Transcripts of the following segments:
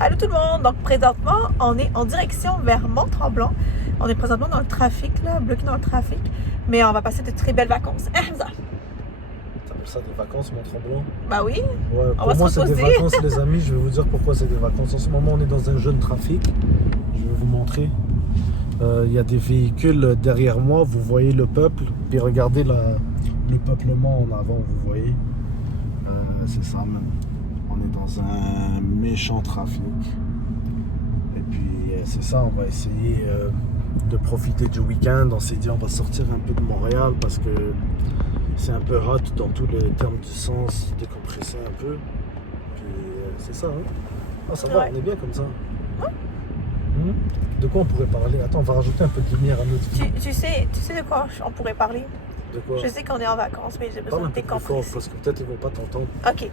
Allô tout le monde! Donc présentement, on est en direction vers Mont-Tremblant. On est présentement dans le trafic, là, bloqué dans le trafic. Mais on va passer de très belles vacances. Hamza! T'appelles ça des vacances, Mont-Tremblant? Bah oui! Ouais, On pour va moi, se c'est des reposer. vacances, les amis. Je vais vous dire pourquoi c'est des vacances. En ce moment, on est dans un jeune trafic. Je vais vous montrer. Il y a des véhicules derrière moi. Vous voyez le peuple. Puis regardez le peuplement en avant, vous voyez. C'est ça même. On est dans un méchant trafic. Et puis, c'est ça. On va essayer de profiter du week-end. On s'est dit, on va sortir un peu de Montréal parce que c'est un peu hot dans tous les termes du sens, décompresser un peu. Puis c'est ça, hein? Ah, ça va, Ouais. on est bien comme ça. Ouais. De quoi on pourrait parler? Attends, on va rajouter un peu de lumière à notre vie. Tu sais de quoi on pourrait parler? De quoi? Je sais qu'on est en vacances, mais j'ai besoin Parle un de peu plus fort décompresser. parce que peut-être ils vont pas t'entendre. Ok.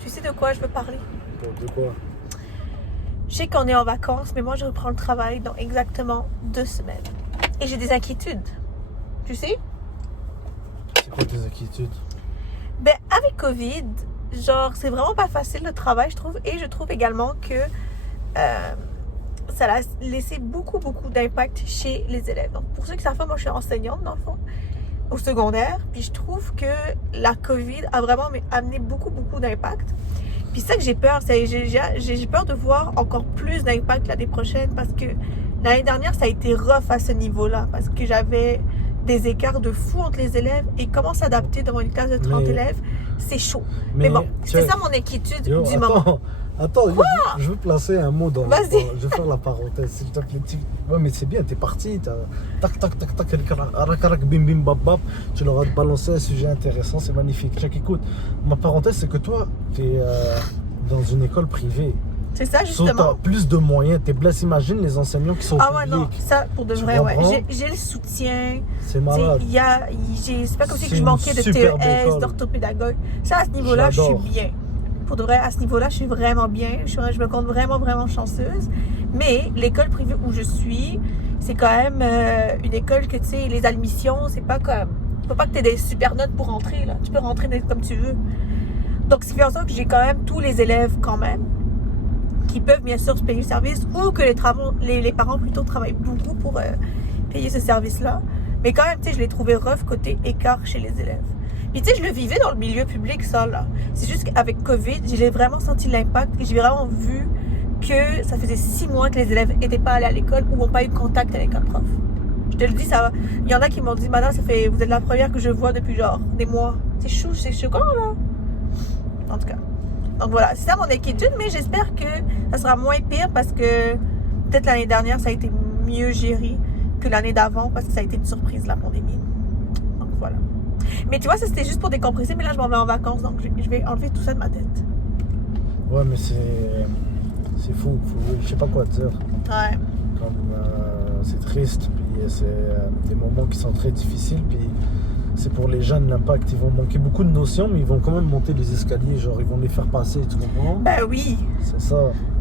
Tu sais de quoi je veux parler? De quoi? Je sais qu'on est en vacances, mais moi je reprends le travail dans exactement 2 semaines. Et j'ai des inquiétudes. Tu sais? C'est quoi tes inquiétudes? Ben, avec COVID, genre, c'est vraiment pas facile le travail, je trouve. Et je trouve également que ça a laissé beaucoup d'impact chez les élèves. Donc, pour ceux qui savent pas, moi, je suis enseignante, dans le fond, au secondaire. Puis, je trouve que la COVID a vraiment amené beaucoup d'impact. Puis, ça que j'ai peur, c'est j'ai peur de voir encore plus d'impact l'année prochaine parce que l'année dernière, ça a été rough à ce niveau-là parce que j'avais des écarts de fou entre les élèves et comment s'adapter devant une classe de 30 élèves, c'est chaud. Mais bon, c'est ça mon inquiétude du moment. Attends, je veux placer un mot dans Vas-y. Je vais faire la parenthèse, s'il te plaît. Ouais, mais c'est bien, t'es parti. Tac, bim, bim, bap, bap. Tu leur as balancé un sujet intéressant, c'est magnifique. Check, écoute, ma parenthèse, c'est que toi, t'es dans une école privée. C'est ça, Tu justement. as plus de moyens. T'es blessé, imagine les enseignants qui sont Ah ouais, non, publics. ça, pour de Tu vrai, ouais. comprends? J'ai le soutien. C'est malade. C'est pas comme si C'est que je une manquais de superbe TES, école. d'orthopédagogue. Ça, à ce niveau-là, je suis l'adore. bien. Pour de vrai, à ce niveau-là, je suis vraiment bien. Je me compte vraiment chanceuse. Mais l'école privée où je suis, c'est quand même une école que, tu sais, les admissions, c'est pas comme... Faut pas que tu aies des super notes pour rentrer, là. Tu peux rentrer comme tu veux. Donc, ce qui fait en sorte que j'ai quand même tous les élèves, quand même, qui peuvent bien sûr se payer le service ou que les parents plutôt travaillent beaucoup pour payer ce service-là. Mais quand même, tu sais, je l'ai trouvé rough côté écart chez les élèves. Puis tu sais, je le vivais dans le milieu public, ça, là. C'est juste qu'avec COVID, j'ai vraiment senti l'impact et j'ai vraiment vu que ça faisait 6 mois que les élèves n'étaient pas allés à l'école ou n'ont pas eu de contact avec un prof. Je te le dis, ça va. Il y en a qui m'ont dit, madame, vous êtes la première que je vois depuis genre des mois. C'est choquant, là. En tout cas. Donc voilà, c'est ça mon inquiétude, mais j'espère que ça sera moins pire parce que peut-être l'année dernière, ça a été mieux géré que l'année d'avant parce que ça a été une surprise, la pandémie. Donc voilà. Mais tu vois, ça c'était juste pour décompresser, mais là je m'en vais en vacances, donc je vais enlever tout ça de ma tête. Ouais, mais c'est fou. Je sais pas quoi te dire. Ouais. C'est triste, puis c'est des moments qui sont très difficiles, puis c'est pour les jeunes l'impact. Ils vont manquer beaucoup de notions, mais ils vont quand même monter les escaliers, genre ils vont les faire passer, tu comprends? Ben oui. C'est ça.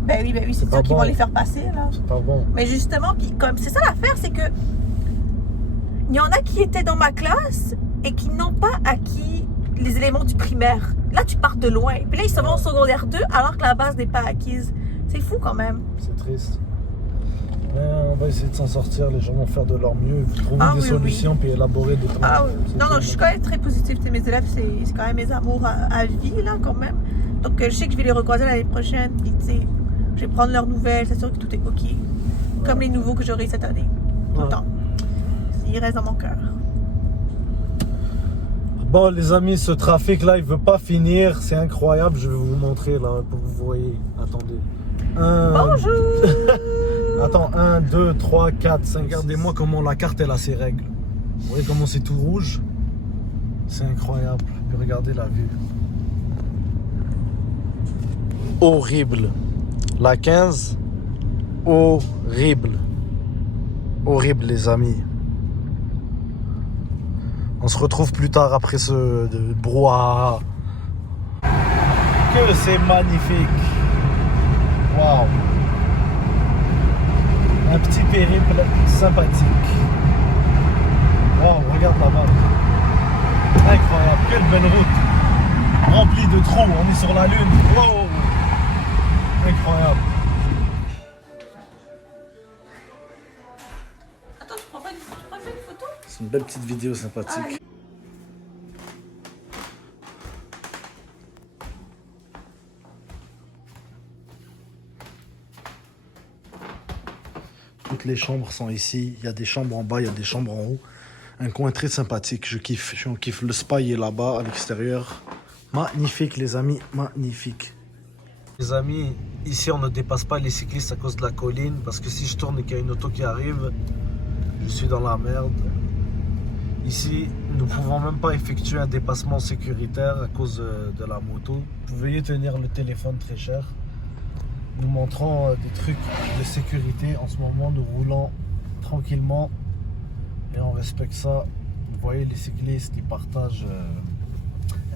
Ben oui, c'est pas ça qui bon. vont les faire passer, là. C'est pas bon. Mais justement, puis comme c'est ça l'affaire, c'est que il y en a qui étaient dans ma classe et qui n'ont pas acquis les éléments du primaire. Là, tu pars de loin. Puis là, ils se vont au secondaire 2 alors que la base n'est pas acquise. C'est fou quand même. C'est triste. Mais on va essayer de s'en sortir, les gens vont faire de leur mieux, trouver Ah des oui, solutions, puis élaborer des plans. Ah oui. C'est Non, tout. je suis quand même très positive. Tu sais, mes élèves, c'est quand même mes amours à vie, là, quand même. Donc, je sais que je vais les recroiser l'année prochaine. Puis, tu sais, je vais prendre leurs nouvelles, s'assurer que tout est OK. Comme les nouveaux que j'aurai cette année. Tout le temps. Ils restent dans mon cœur. Bon les amis, ce trafic là il veut pas finir, c'est incroyable, je vais vous montrer là pour que vous voyez. Attendez. Bonjour. Attends, 1, 2, 3, 4, 5. Regardez-moi comment la carte elle a ses règles. Vous voyez comment c'est tout rouge? C'est incroyable. Et regardez la vue. Horrible. La 15, horrible. Horrible les amis. On se retrouve plus tard après ce brouhaha. Que c'est magnifique. Waouh. Un petit périple sympathique. Waouh, regarde là-bas. Incroyable. Quelle belle route. Remplie de trous. On est sur la lune. Wow. Incroyable. belle petite vidéo sympathique. Toutes les chambres sont ici. Il y a des chambres en bas, il y a des chambres en haut. Un coin très sympathique. Je kiffe. Je kiffe. Le spa il est là-bas, à l'extérieur. Magnifique, les amis. Magnifique. Les amis, ici, on ne dépasse pas les cyclistes à cause de la colline. Parce que si je tourne et qu'il y a une auto qui arrive, je suis dans la merde. Ici, nous ne pouvons même pas effectuer un dépassement sécuritaire à cause de la moto. Veuillez tenir le téléphone très cher. Nous montrons des trucs de sécurité. En ce moment, nous roulons tranquillement et on respecte ça. Vous voyez, les cyclistes, ils partagent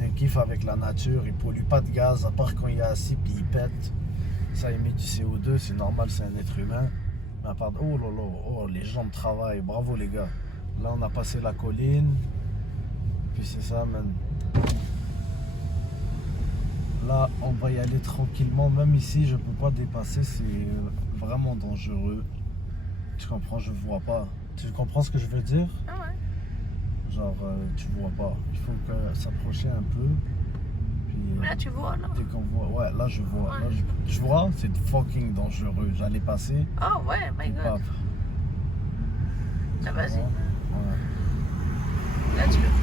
un kiff avec la nature. Ils ne polluent pas de gaz, à part quand il y a assis puis ils pètent. Ça émet du CO2, c'est normal, c'est un être humain. Mais à part, oh là là, oh, les gens de travail, bravo les gars. Là, on a passé la colline. Puis c'est ça, man. Là, on va y aller tranquillement. Même ici, je peux pas dépasser. C'est vraiment dangereux. Tu comprends? Je vois pas. Tu comprends ce que je veux dire? Ah ouais. Genre, tu vois pas. Il faut s'approcher un peu. Puis, Mais là, tu vois, là. dès qu'on voit, ouais, là, je vois. Ouais. Là, je vois, c'est fucking dangereux. J'allais passer. Oh ouais, my Et god. paf. Ah, vas-y. Ouais. Là, tu veux.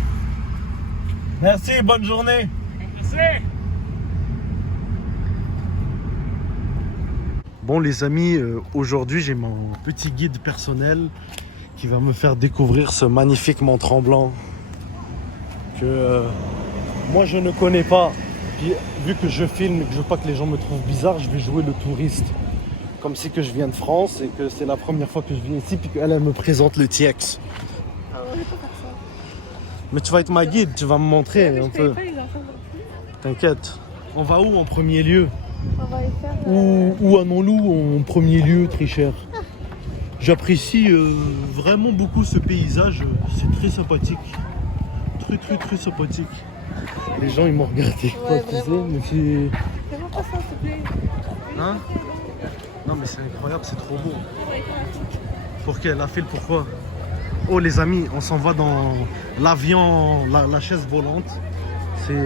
Merci, bonne journée. Merci. Bon les amis, aujourd'hui j'ai mon petit guide personnel qui va me faire découvrir ce magnifique Mont Tremblant que moi je ne connais pas. Puis vu que je filme et que je veux pas que les gens me trouvent bizarre, je vais jouer le touriste. Comme si que je viens de France et que c'est la première fois que je viens ici puis qu'elle elle me présente le TX. Ah, on va pas faire ça. Mais tu vas être ma guide, tu vas me montrer Mais un je peu. connais pas les enfants non plus. T'inquiète. On va où en premier lieu? On va y faire. Où allons-nous en premier lieu, très cher? J'apprécie vraiment beaucoup ce paysage, c'est très sympathique. Très sympathique. Les gens ils m'ont regardé, Ouais, tu sais, vraiment. mais c'est... Fais-moi pas ça, s'il te plaît. Hein? Non mais c'est incroyable, c'est trop beau. Pour quelle? La file, pourquoi? Oh les amis, on s'en va dans l'avion, la chaise volante. C'est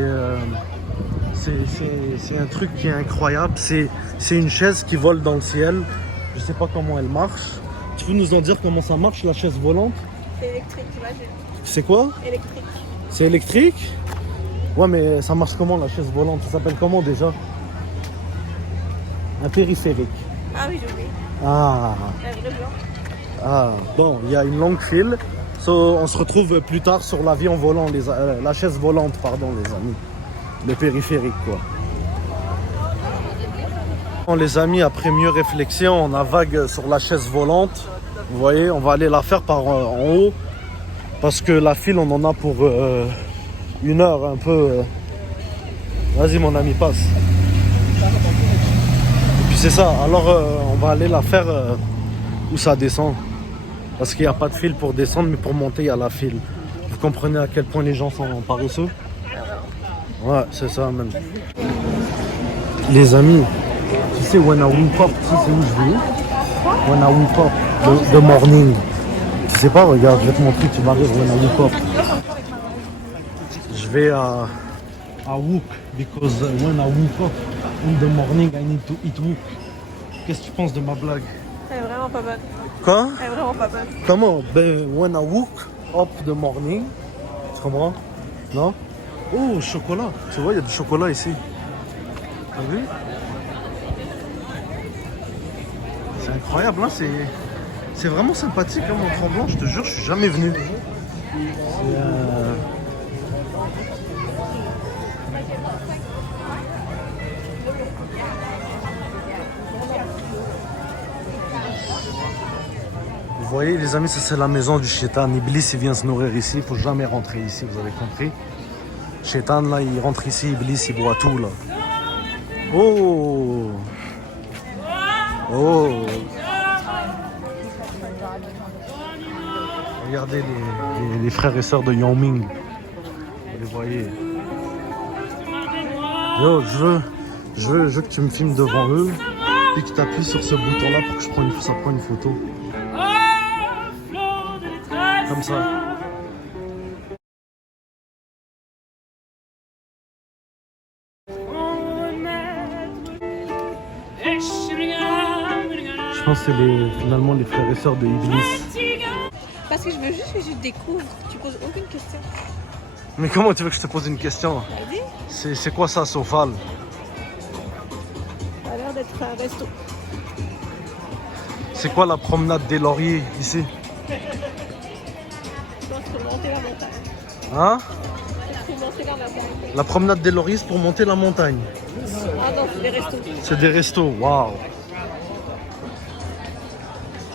un truc qui est incroyable. C'est une chaise qui vole dans le ciel. Je sais pas comment elle marche. Tu peux nous en dire comment ça marche la chaise volante? C'est électrique, imagine. C'est quoi? Électrique. C'est électrique? Ouais mais ça marche comment la chaise volante? Ça s'appelle comment déjà? Un périphérique. Ah oui, j'ai oublié. Ah, La vraie blanc. ah. Bon, il y a une longue file. So, on se retrouve plus tard sur l'avion volant, la chaise volante, pardon les amis. Le périphérique quoi. Bon, les amis, après mieux réflexion, on a vague sur la chaise volante. Vous voyez, on va aller la faire par en haut. Parce que la file, on en a pour 1 heure un peu. Vas-y mon ami, passe. Et puis c'est ça, alors on va aller la faire où ça descend. Parce qu'il n'y a pas de file pour descendre, mais pour monter, il y a la file. Vous comprenez à quel point les gens sont paresseux? Ouais, c'est ça même. Les amis, tu sais, when I wake up, tu sais c'est où je vais? When I wake up, the morning. Tu sais pas, regarde, je vais te montrer, tu vas rire, when I wake up. Je vais à Wook, because when I wake up in the morning, I need to eat Wook. Qu'est-ce que tu penses de ma blague? Elle est vraiment pas bonne. Quoi? Elle est vraiment pas bonne. Comment? Ben, when I woke up the morning. Tu comprends? Non? Oh, chocolat. Tu vois, il y a du chocolat ici. T'as vu? C'est incroyable, hein? C'est vraiment sympathique, hein, Mont Tremblant. Je te jure, je suis jamais venu. Vous voyez les amis, ça c'est la maison du Shaitan. Iblis il vient se nourrir ici, il faut jamais rentrer ici, vous avez compris. Shaitan là il rentre ici, Iblis il boit tout là. Oh! Oh! Regardez les frères et sœurs de Yongming. Vous les voyez. Yo, je veux que tu me filmes devant eux, puis que tu appuies sur ce bouton là pour que ça prenne une photo. Comme ça. pense que c'est finalement les frères et sœurs de Iblis. Parce que je veux juste que je découvre. Tu poses aucune question. Mais comment tu veux que je te pose une question? Vas-y. C'est quoi ça, Sofal? Ça a l'air d'être un resto. C'est quoi la promenade des Lauriers ici? Je pense qu'il faut monter la montagne. Hein? Il faut monter la montagne. La promenade des Lauriers, c'est pour monter la montagne. Ah non, c'est des restos. C'est des restos, waouh!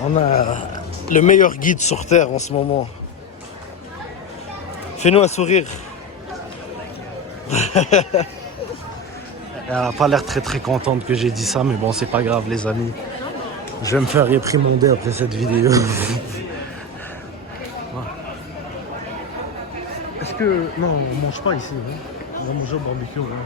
On a le meilleur guide sur Terre en ce moment. Fais-nous un sourire. Elle n'a pas l'air très contente que j'ai dit ça, mais bon, c'est pas grave, les amis. Je vais me faire réprimander après cette vidéo. Est-ce que... Non, on mange pas ici. Hein. On va manger au barbecue. Hein.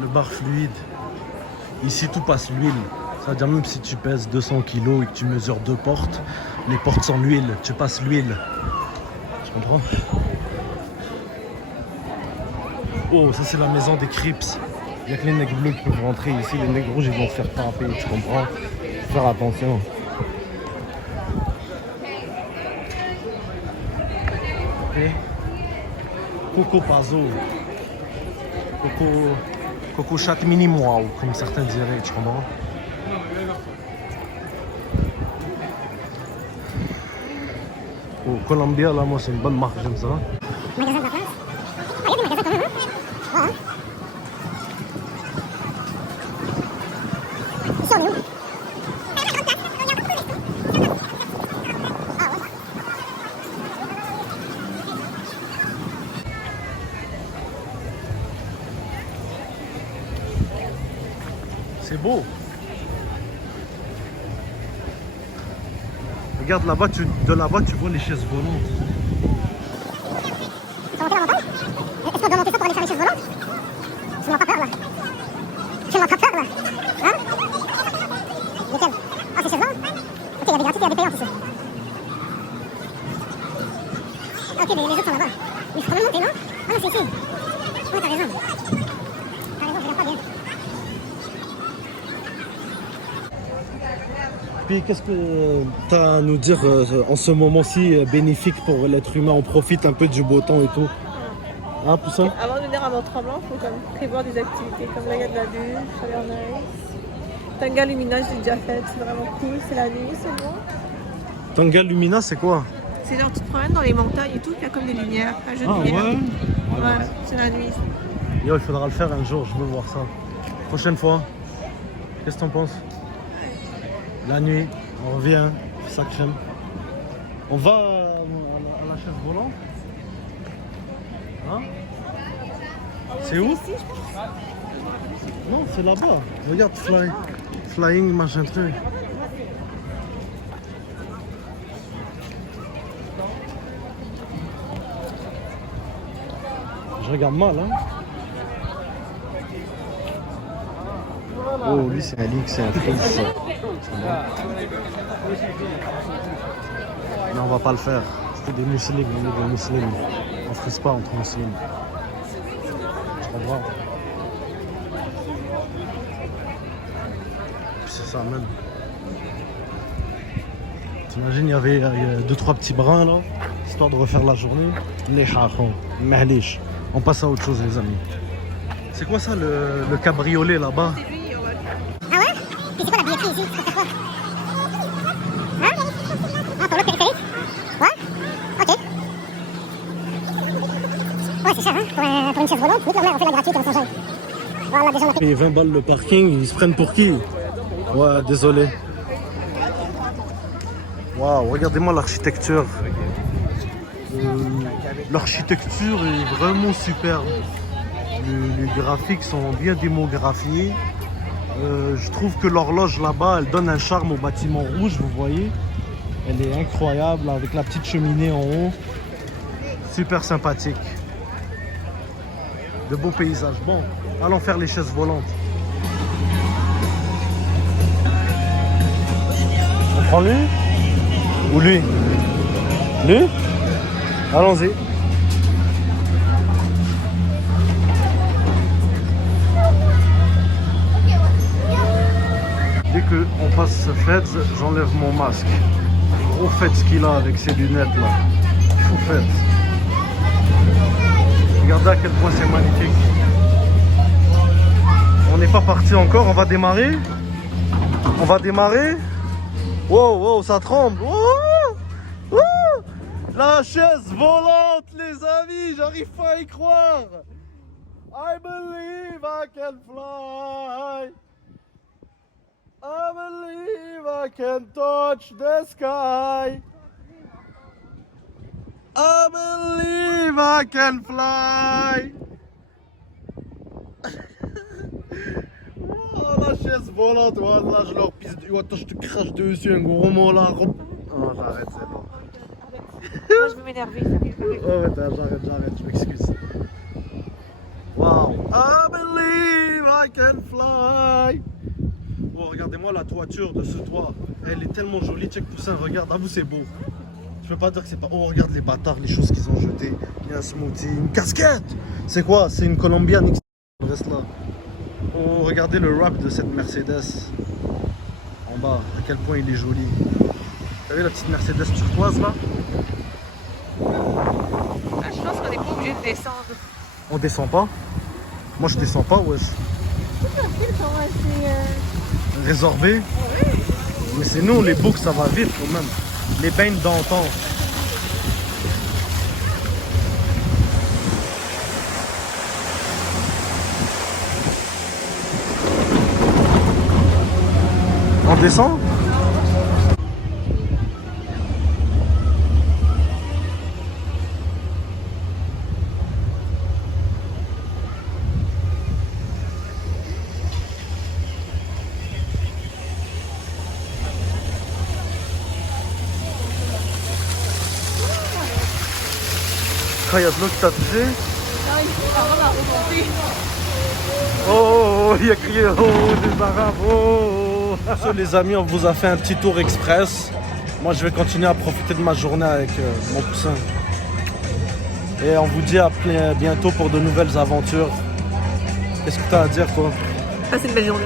Le bar fluide. Ici, tout passe l'huile. Ça veut dire même si tu pèses 200 kg et que tu mesures 2 portes, les portes sont l'huile. Tu passes l'huile. Tu comprends? Oh, ça c'est la maison des Crips. Il n'y a que les nègres bleus qui peuvent rentrer ici. Les nègres rouges, ils vont se faire taper. Tu comprends? Faut faire attention. Okay. Coco Pazo. Coco Chat Mini Moi, comme certains diraient, tu comprends? Oh, Columbia, là, moi, c'est une bonne marque, j'aime ça. Magasin de la place? Ah, il y a des magasins quand même, hein? Voilà. Ici, on est où? C'est beau. Regarde là-bas, de là-bas, tu vois les chaises volantes. Ça va monter la montagne? Est-ce qu'on doit monter ça pour aller faire les chaises volantes? Tu m'as pas peur là? Tu m'as pas peur là? Hein? Lesquelles? Ah, ces chaises volantes? Ok, il y a des gratuites et il y a des payantes ici. Ok, les autres sont là-bas. Mais il faut quand même monter, non? Ah non, c'est ici. Oh, t'as raison. T'as raison, je regarde pas bien. Puis qu'est-ce que tu as à nous dire en ce moment-ci bénéfique pour l'être humain? On profite un peu du beau temps et tout. Hein, tout ça? Avant de venir à Mont-Tremblant, il faut comme prévoir des activités comme là, il y a de la vue, ça a l'air nice. Tanga Lumina, j'ai déjà fait, c'est vraiment cool, c'est la nuit, c'est bon. Tanga Lumina, c'est quoi? C'est genre tu te promènes dans les montagnes et tout, il y a comme des lumières, un jeu de lumière. Ouais, c'est la nuit. Yo, il faudra le faire un jour, je veux voir ça. Prochaine fois. Qu'est-ce que t'en penses? La nuit, on revient, ça crème. On va à la chaise volante? Hein? C'est où? Ici, je pense. Non, c'est là-bas. Regarde, flying, machin truc. Je regarde mal, hein. Oh, lui, c'est un leak, c'est un freeze. Mais on va pas le faire. C'est des musulmans, on est des musulmans. On frise pas entre musulmans. C'est pas grave. C'est ça même. T'imagines, il y avait 2-3 petits brins là, histoire de refaire la journée. Les hachons, mahlish. On passe à autre chose, les amis. C'est quoi ça, le cabriolet là-bas? Ah ouais? Puis c'est quoi la billetterie ici? C'est pour faire quoi? Hein? Ah, pour le périphérique? Ouais? Ok. Ouais, c'est cher, hein? Pour une chaise volante, vite, on fait la gratuite, on s'en gêne. Voilà, déjà on a fait. Payé 20 balles le parking, ils se prennent pour qui? Ouais, désolé. Waouh, regardez-moi l'architecture. L'architecture est vraiment superbe. Les graphiques sont bien démographiés. Je trouve que l'horloge là-bas, elle donne un charme au bâtiment rouge, vous voyez. Elle est incroyable avec la petite cheminée en haut. Super sympathique. De beaux paysages. Bon, allons faire les chaises volantes. On prend lui? Ou lui? Lui? Allons-y. que on passe ce Feds, j'enlève mon masque. Gros Feds qu'il a avec ses lunettes là. Fou Feds. Regardez à quel point c'est magnifique. On n'est pas parti encore, on va démarrer. On va démarrer. Wow, wow, ça tremble. Wow, wow. La chaise volante, les amis, j'arrive pas à y croire. I believe I can fly. I believe I can touch the sky. I believe I can fly. Oh, la chaise volante, là je leur pisse. Attends, je te crache dessus un gros mot là. Oh, j'arrête, c'est bon. Moi, je vais m'énerver. Oh, j'arrête, je m'excuse. Wow. I believe I can fly. Oh, regardez-moi la toiture de ce toit. Elle est tellement jolie. Check Poussin, regarde. À vous, c'est beau. Je peux pas dire que c'est pas. Oh, regarde les bâtards, les choses qu'ils ont jetées. Il y a un smoothie, une casquette. C'est quoi? C'est une Colombienne X. Reste là. Oh, regardez le wrap de cette Mercedes. En bas, à quel point il est joli. Vous savez la petite Mercedes turquoise là? Ah, je pense qu'on n'est pas obligé de descendre. On descend pas? Moi je descends pas, wesh. Résorbé? Mais c'est nous, les boucs, ça va vite quand même. Les bains d'antan. On descend? Quand il y a de l'eau qui t'a touché? Oh, il a crié oh, des arabes, oh. Ça, les amis, on vous a fait un petit tour express. Moi, je vais continuer à profiter de ma journée avec mon poussin. Et on vous dit à bientôt pour de nouvelles aventures. Qu'est-ce que tu as à dire, toi? Passez une belle journée.